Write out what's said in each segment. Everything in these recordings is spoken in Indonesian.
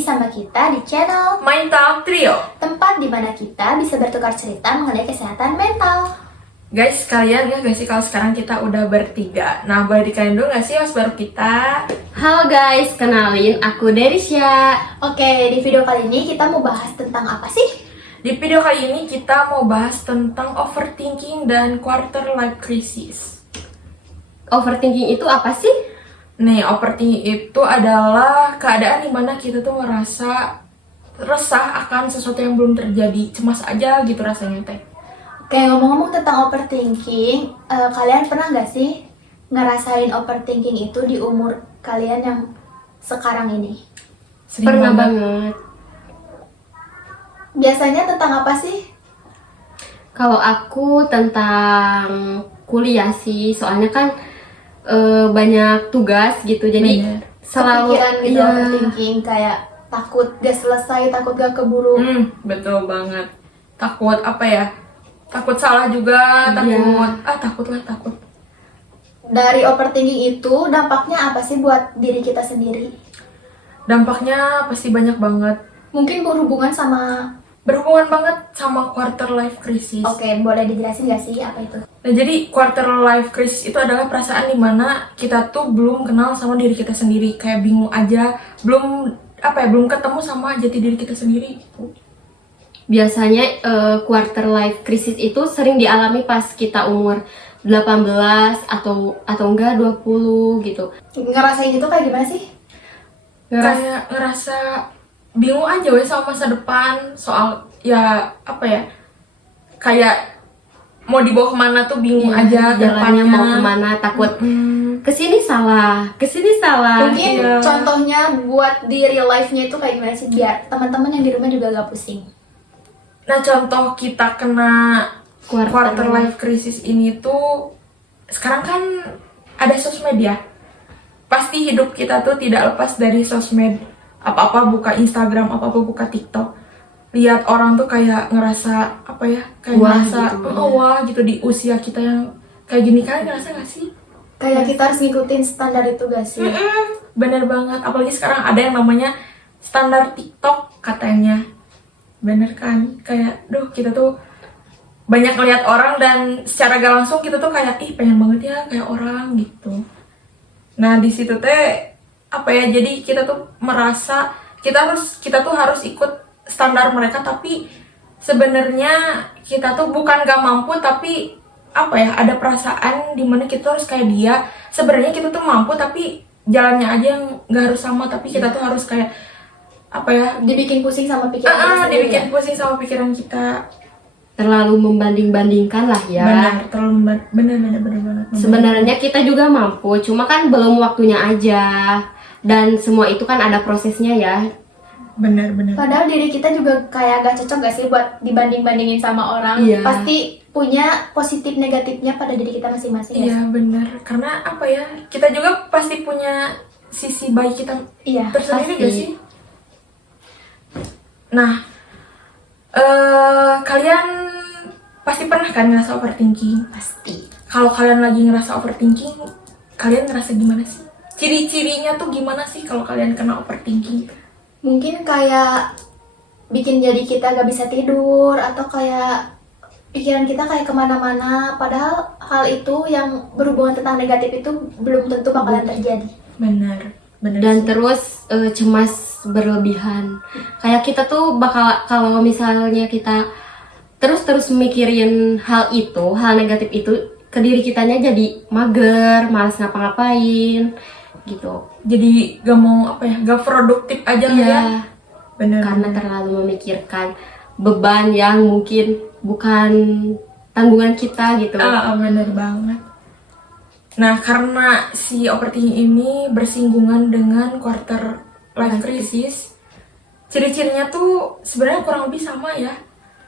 sama kita di channel Mind Talk Trio. tempat di mana kita bisa bertukar cerita mengenai kesehatan mental. Guys, kalian ya gak sih kalau sekarang kita udah bertiga? Nah, boleh dikenalin dulu gak sih host baru kita? Halo guys, kenalin aku Derisha. Oke, di video kali ini kita mau bahas tentang apa sih? Di video kali ini kita mau bahas tentang overthinking dan quarter life crisis. Overthinking itu apa sih? Nih, overthinking itu adalah keadaan dimana kita tuh merasa resah akan sesuatu yang belum terjadi, cemas aja gitu rasanya teh. Oke, ngomong-ngomong tentang overthinking, kalian pernah nggak sih ngerasain overthinking itu di umur kalian yang sekarang ini? Sering Pernah banget. banget. Biasanya tentang apa sih? Kalau aku tentang kuliah sih, soalnya kan banyak tugas gitu, jadi Bener. selalu Kepikiran gitu iya, overthinking, kayak takut gak selesai, takut gak keburu. Betul banget. Takut apa ya? Takut salah juga, Iya. takut. Dari overthinking itu dampaknya apa sih buat diri kita sendiri? Dampaknya pasti banyak banget. Mungkin berhubungan sama... Berhubungan banget sama quarter life crisis. Oke, boleh dijelasin gak sih apa itu? Nah, jadi quarter life crisis itu adalah perasaan dimana kita tuh belum kenal sama diri kita sendiri, kayak bingung aja, belum ketemu sama jati diri kita sendiri. biasanya quarter life crisis itu sering dialami pas kita umur 18 atau enggak 20 gitu. Ngerasain itu kayak gimana sih? Kayak ngerasa bingung aja weh sama masa depan, soal ya apa ya, kayak mau dibawa kemana tuh bingung aja ke jalannya depannya. mau kemana, takut kesini salah. Mungkin iya. contohnya buat di real life-nya itu kayak gimana sih? Biar teman-teman yang di rumah juga gak pusing. Nah, contoh kita kena Quarter quarter life crisis ini tuh sekarang kan ada sosmed ya. Pasti hidup kita tuh tidak lepas dari sosmed. Apa-apa buka Instagram, apa-apa buka TikTok. Lihat orang tuh kayak ngerasa apa ya? Kayak Wah, ngerasa gitu. wah gitu di usia kita yang kayak gini, kan ngerasa gak sih? Kayak kita harus ngikutin standar itu gak sih? Bener banget. Apalagi sekarang ada yang namanya standar TikTok katanya. Bener kan? Kayak kita tuh banyak ngeliat orang dan secara gak langsung kita tuh kayak pengen banget ya kayak orang gitu. Nah, di situ teh apa ya, jadi kita tuh merasa kita tuh harus ikut standar mereka, tapi sebenarnya kita tuh bukan gak mampu, tapi apa ya, ada perasaan dimana kita harus kayak dia. Sebenarnya kita tuh mampu, tapi jalannya aja yang gak harus sama, tapi kita tuh harus kayak apa ya, Dibikin pusing sama pikiran kita sendiri dibikin ya? pusing sama pikiran kita. Terlalu membanding-bandingkan lah ya. Benar, terlalu benar banget. Sebenarnya kita juga mampu, cuma kan belum waktunya aja. Dan semua itu kan ada prosesnya ya. Benar. Padahal diri kita juga kayak gak cocok gak sih buat dibanding-bandingin sama orang. Iya. Pasti punya positif negatifnya pada diri kita masing-masing. Iya, benar. Karena apa ya, kita juga pasti punya sisi baik kita Iya, tersendiri pasti. gak sih? Nah, kalian pasti pernah kan ngerasa overthinking? pasti. Kalau kalian lagi ngerasa overthinking, kalian ngerasa gimana sih? Ciri-cirinya tuh gimana sih kalau kalian kena overthinking? Mungkin kayak bikin jadi kita gak bisa tidur, atau kayak pikiran kita kayak kemana-mana. Padahal hal itu yang berhubungan tentang negatif itu belum tentu bakalan terjadi. Benar Dan sih. terus cemas berlebihan. Kayak kita tuh bakal, kalau misalnya kita terus mikirin hal itu, hal negatif itu, ke diri kitanya jadi mager, malas ngapa-ngapain gitu. Jadi gak mau apa ya, gak produktif aja Iya, ya. Benar. karena terlalu memikirkan beban yang mungkin bukan tanggungan kita gitu. Bener banget. Nah, karena si overthinking ini bersinggungan dengan quarter life crisis, ciri-cirinya tuh sebenarnya kurang lebih sama ya.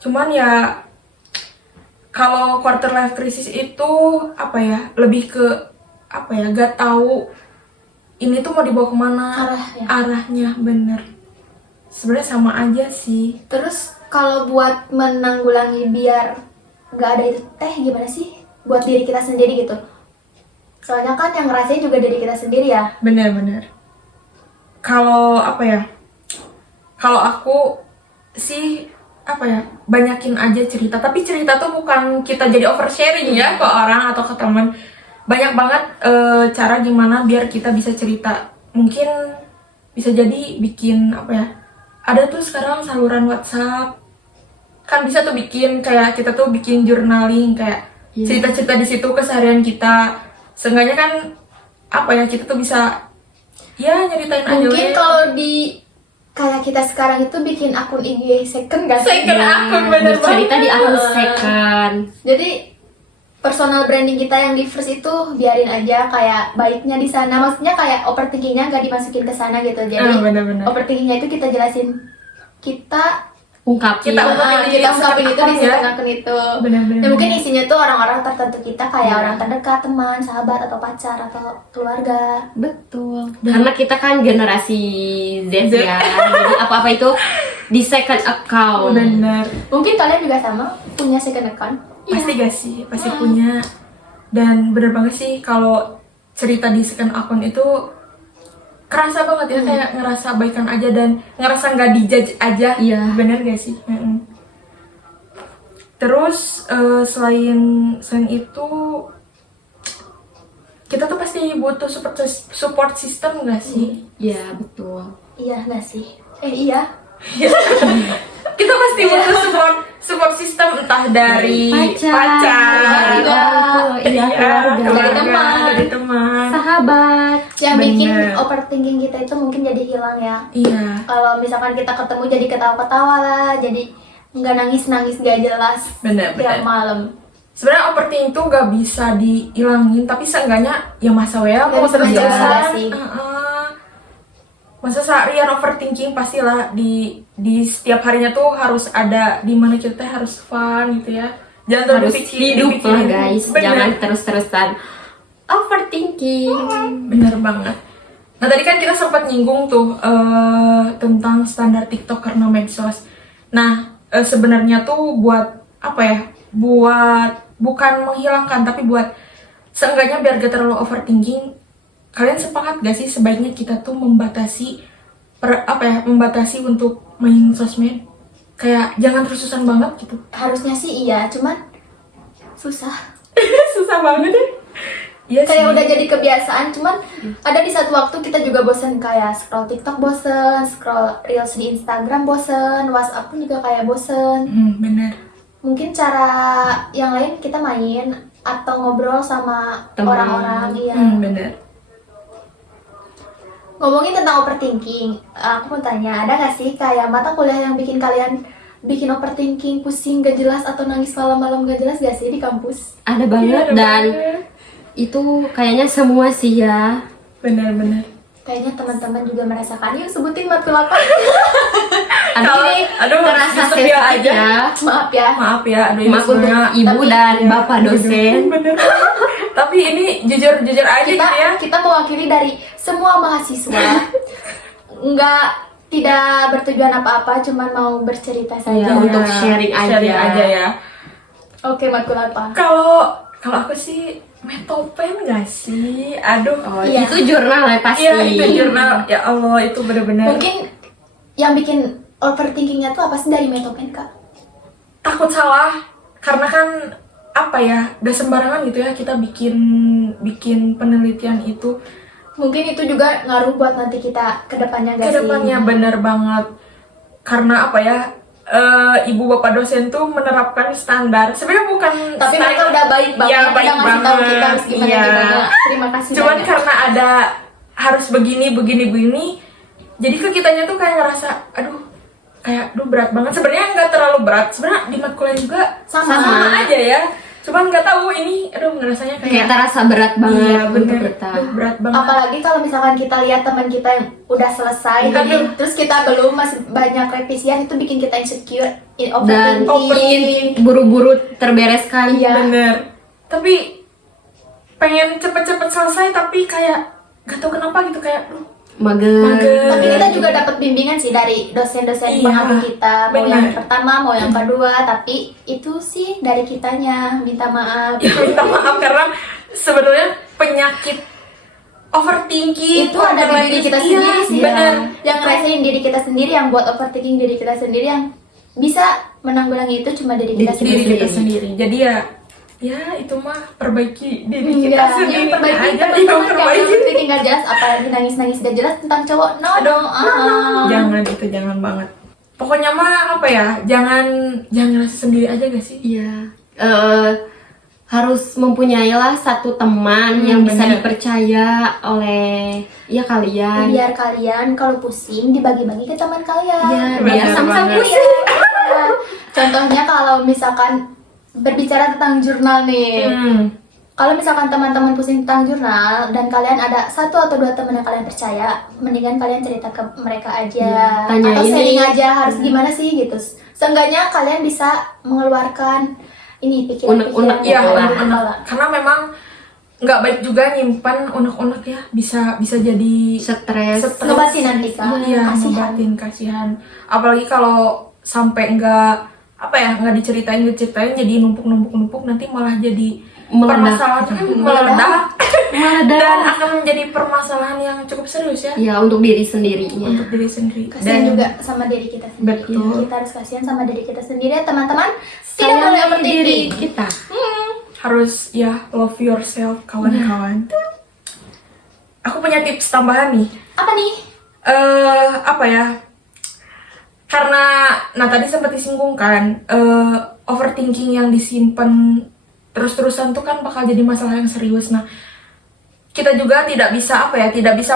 Cuman ya kalau quarter life crisis itu apa ya, lebih ke apa ya, gak tahu ini tuh mau dibawa kemana arahnya. Bener. Sebenarnya sama aja sih. Terus kalau buat menanggulangi biar gak ada itu gimana sih buat diri kita sendiri gitu? Soalnya kan yang ngerasain juga diri kita sendiri ya. Bener. Kalau apa ya, kalau aku sih apa ya, banyakin aja cerita. Tapi cerita tuh bukan kita jadi oversharing ya ke orang atau ke teman. Banyak banget cara gimana biar kita bisa cerita. Mungkin bisa jadi bikin apa ya, ada tuh sekarang saluran WhatsApp, kan bisa tuh bikin kayak kita tuh bikin journaling kayak cerita-cerita di situ keseharian kita. Seenggaknya kan apa ya, kita tuh bisa ya nyeritain aja. Mungkin kalau di kayak kita sekarang itu bikin akun IG second gak sih? Second akun, bener bercerita di akun banget. second. Jadi personal branding kita yang di first itu biarin aja kayak baiknya di sana. Maksudnya kayak overthinkingnya gak dimasukin ke sana gitu. Jadi bener-bener. overthinkingnya itu kita jelasin, kita Ungkapin. kita ungkapin itu di second second akun itu. Bener-bener. Dan mungkin isinya tuh orang-orang tertentu kita kayak orang terdekat, teman, sahabat atau pacar atau keluarga. Betul. Karena kita kan generasi Z ya. Jadi apa-apa itu di second account. Bener. Mungkin kalian juga sama punya second account. Pasti gak sih, pasti punya. Dan bener banget sih kalau cerita di second akun itu kerasa banget ya, kayak ngerasa baikan aja dan ngerasa nggak dijudge aja. Iya. Bener gak sih? Terus selain itu kita tuh pasti butuh support system gak sih? Iya, betul. Iya nggak sih? Iya. Kita pasti butuh support system, entah dari pacar, dari keluarga, orang tua, iya, keluarga, dari teman. dari teman. sahabat. Yang bikin Bener. overthinking kita itu mungkin jadi hilang ya. Iya. Kalau misalkan kita ketemu jadi ketawa-ketawa lah, jadi nggak nangis-nangis gak jelas Bener. tiap malam. Sebenarnya overthinking tuh gak bisa dihilangin, tapi seenggaknya ya masa Ya, mau terus-terusan terus-terusan. sih. Masa seharian overthinking pastilah di setiap harinya tuh harus ada di mana kita harus fun gitu ya. Jangan terlalu Harus hidup lah guys. Bener. Jangan terus-terusan overthinking. Bener banget. Nah tadi kan kita sempat nyinggung tuh tentang standar TikTok karena medsos. Nah sebenarnya tuh buat apa ya? Buat bukan menghilangkan tapi buat seenggaknya biar gak terlalu overthinking. Kalian sepakat gak sih sebaiknya kita tuh membatasi membatasi untuk main sosmed? Kayak jangan terus-terusan banget gitu. Harusnya sih iya, cuman susah. Susah banget ya. Iya Kayak sih. udah jadi kebiasaan, cuman ada di satu waktu kita juga bosen kayak scroll TikTok bosen, scroll reels di Instagram bosen, WhatsApp pun juga kayak bosen. Bener. Mungkin cara yang lain kita main atau ngobrol sama Teman. orang-orang, iya. Bener. Ngomongin tentang overthinking, aku mau tanya, ada nggak sih kayak mata kuliah yang bikin kalian bikin overthinking, pusing, gak jelas atau nangis malam-malam gak jelas gak sih di kampus? Ada Iya, banget dan bener. itu kayaknya semua sih ya. Bener. Kayaknya teman-teman juga merasakan. Yuk sebutin matkul apa? Aduh, terasa disebut sensitif aja. ya. Maaf ya. Maaf ya, aduh ini Maaf untuk sebenarnya ibu Tapi- dan Iya, bapak dosen. Bener. Tapi ini jujur aja Kita gitu ya. kita mewakili dari semua mahasiswa. Tidak bertujuan apa-apa, cuman mau bercerita saja. Iya, untuk sharing aja. ya. Oke, matkul apa? Kalau aku sih metopen gak sih? Aduh. Oh, Iya. itu jurnal ya pasti. Iya, itu jurnal. Ya Allah, itu bener-bener Mungkin yang bikin overthinkingnya tuh apa sih dari metopen, Kak? takut salah. Karena kan apa ya, gak sembarangan gitu ya kita bikin penelitian itu. Mungkin itu juga ngaruh buat nanti kita ke depannya gak sih? Kedepannya bener banget. Karena apa ya, ibu bapak dosen tuh menerapkan standar. Sebenarnya bukan Tapi standar- mereka udah baik banget, Iya, udah baik ngasih tahu banget. kita harus gimana Iya. gimana. Terima kasih Cuman banyak. karena ada harus begini, jadi ke kitanya tuh kayak ngerasa, aduh berat banget. Sebenarnya nggak terlalu berat. Sebenarnya di matkul lain juga sama aja ya. Cuman nggak tahu ini, ngerasanya Kayak kayak terasa berat banget iya, untuk bener. kita. Aduh, berat banget. Apalagi kalau misalkan kita lihat teman kita yang udah selesai, Aduh. terus kita belum, masih banyak revisian, itu bikin kita insecure, Dan overthinking. buru-buru terbereskan. Iya. Bener. Tapi pengen cepet-cepet selesai, tapi kayak gak tau kenapa gitu, kayak Mager. Tapi kita juga dapat bimbingan sih dari dosen-dosen Iya, pengambil kita, mau benar. yang pertama, mau yang kedua, tapi itu sih dari kitanya, minta maaf. ya minta maaf karena sebenarnya penyakit overthinking itu ada di diri kita sendiri sih. benar. Yang ngerasain diri kita sendiri, yang buat overthinking diri kita sendiri, yang bisa menanggulangi itu cuma diri kita Diri sendiri. kita sendiri. Jadi ya itu mah perbaiki diri kita Enggak, sendiri yang perbaiki aja. teman-teman, Yang jangan perbaiki. overthinking gak jelas, apalagi nangis-nangis gak jelas tentang cowok. No, Jangan itu, jangan banget. Pokoknya mah apa ya, jangan ngerasa sendiri aja gak sih? Iya. Harus mempunyailah satu teman yang bisa bener. dipercaya oleh ya kalian. Biar kalian kalau pusing dibagi-bagi ke teman kalian. Iya, Bener biar sama-sama banget. pusing. Ya. Contohnya kalau misalkan berbicara tentang jurnal nih. Kalau misalkan teman-teman pusing tentang jurnal dan kalian ada satu atau dua teman yang kalian percaya, mendingan kalian cerita ke mereka aja. Tanya atau ini. sharing aja harus gimana sih gitu. Seenggaknya kalian bisa mengeluarkan ini pikiran-pikiran Unek-unek Iya, yang ada di unek-unek. kepala. Karena memang nggak baik juga nyimpan unek-unek ya, bisa jadi Stres. Ngebatin nanti kan. Iya, Kasihan. ngebatin, kasihan. Apalagi kalau sampai nggak diceritain jadi numpuk nanti malah jadi Meledak. permasalahan meledak Meledak. dan akan menjadi permasalahan yang cukup serius ya Ya, untuk diri sendirinya. untuk diri sendiri. Kasihan juga sama diri kita sendiri. Betul. Kita harus kasihan sama diri kita sendiri ya teman-teman. Tidak Sayangi boleh diri overthinking. kita. Harus ya love yourself kawan-kawan. Aku punya tips tambahan nih. Apa nih? Apa ya? Karena tadi sempat disinggung kan, overthinking yang disimpan terus-terusan tuh kan bakal jadi masalah yang serius. Nah, kita juga tidak bisa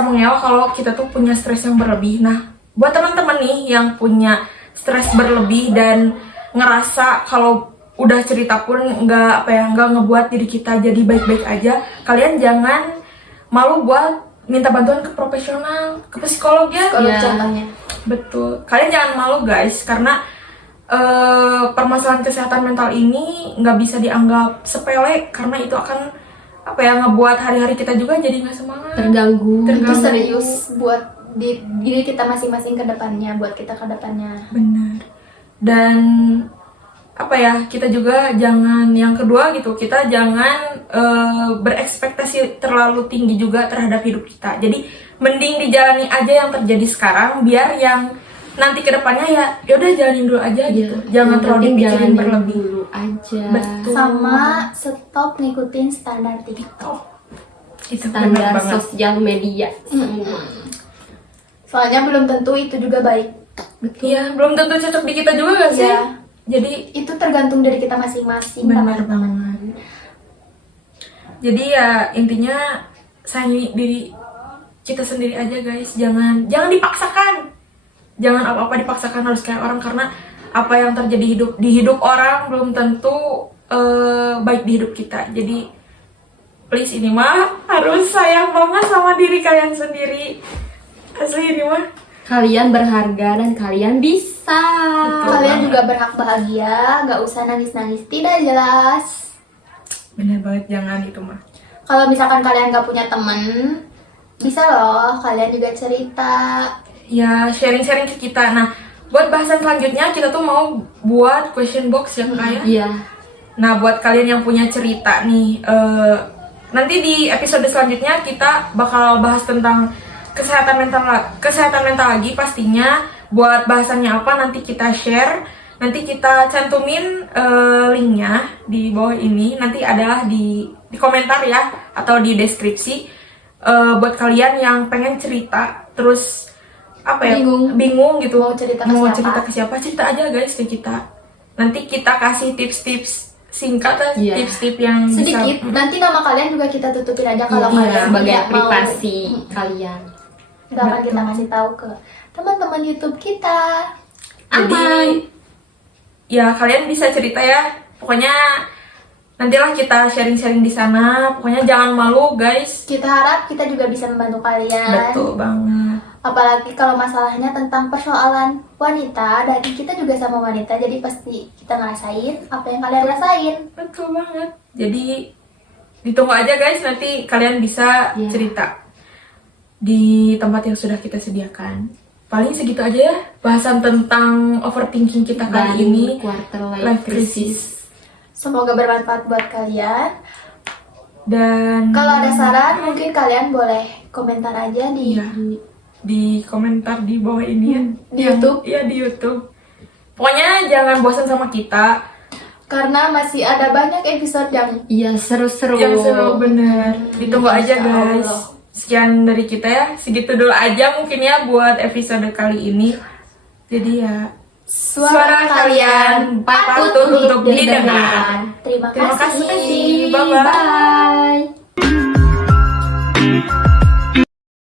mengelak kalau kita tuh punya stres yang berlebih. Nah, buat teman-teman nih yang punya stres berlebih dan ngerasa kalau udah cerita pun nggak ngebuat diri kita jadi baik-baik aja, kalian jangan malu buat minta bantuan ke profesional, ke psikolog ya. Kalau Ya. contohnya. Betul. Kalian jangan malu guys, karena permasalahan kesehatan mental ini nggak bisa dianggap sepele, karena itu akan ngebuat hari-hari kita juga jadi nggak semangat. Terganggu. Itu serius buat diri kita masing-masing ke depannya, buat kita ke depannya. Benar. Dan kita juga jangan, yang kedua gitu, kita jangan berekspektasi terlalu tinggi juga terhadap hidup kita. Jadi mending dijalani aja yang terjadi sekarang, biar yang nanti ke depannya ya udah jalanin dulu aja gitu. Jangan terlalu dipikirin berlebih. dulu aja. Betul. Sama stop ngikutin standar TikTok. Itu Standar benar banget. sosial media semua. Soalnya belum tentu itu juga baik. Iya, belum tentu cocok di kita juga gak sih? Iya. Jadi Itu tergantung dari kita masing-masing. benar teman-teman. banget. Jadi ya intinya sayangi diri kita sendiri aja guys. Jangan dipaksakan. Jangan apa-apa dipaksakan harus kayak orang, karena apa yang terjadi di hidup orang belum tentu baik di hidup kita. Jadi please, ini mah harus sayang banget sama diri kalian sendiri. Asli ini mah. Kalian berharga dan kalian bisa. Kalian juga berhak bahagia, nggak usah nangis-nangis tidak jelas. Bener banget, jangan itu mah. Kalau misalkan kalian nggak punya temen, bisa loh kalian juga cerita. Ya sharing-sharing ke kita. Nah, buat bahasan selanjutnya kita tuh mau buat question box yang kayak. Iya. Nah, buat kalian yang punya cerita nih, nanti di episode selanjutnya kita bakal bahas tentang kesehatan mental lagi pastinya. Buat bahasannya apa nanti kita share, nanti kita cantumin linknya di bawah ini. Nanti adalah di komentar ya, atau di deskripsi. Buat kalian yang pengen cerita terus bingung gitu Mau cerita ke siapa? cerita ke siapa, cerita aja guys ke kita. Nanti kita kasih tips-tips singkat, Iya. tips-tips yang Sedikit, bisa. nanti nama kalian juga kita tutupin aja kalau Iya, kalian sebagai tidak mau. privasi kalian. Nggak akan kita kasih tahu ke teman-teman YouTube kita. Jadi ya kalian bisa cerita ya. Pokoknya nantilah kita sharing-sharing di sana. Pokoknya jangan malu guys. Kita harap kita juga bisa membantu kalian. Betul banget. Apalagi kalau masalahnya tentang persoalan wanita, dan kita juga sama wanita, jadi pasti kita ngerasain apa yang kalian rasain. Betul banget. Jadi ditunggu aja guys, nanti kalian bisa Iya. cerita di tempat yang sudah kita sediakan. Paling segitu aja ya bahasan tentang overthinking kita kali ini. quarter Life life crisis. crisis. Semoga bermanfaat buat kalian. Dan Kalau ada saran mungkin kalian boleh komentar aja di iya, di komentar di bawah ini ya. Di YouTube? Iya, di YouTube. Pokoknya jangan bosan sama kita. karena masih ada banyak episode yang Iya, seru-seru. Yang seru bener. Ditunggu aja Insya guys. Allah. Sekian dari kita ya. Segitu dulu aja mungkin ya buat episode kali ini. Jadi ya, suara kalian patut untuk didengar. Terima Terima kasih. kasih. Bye-bye. Bye.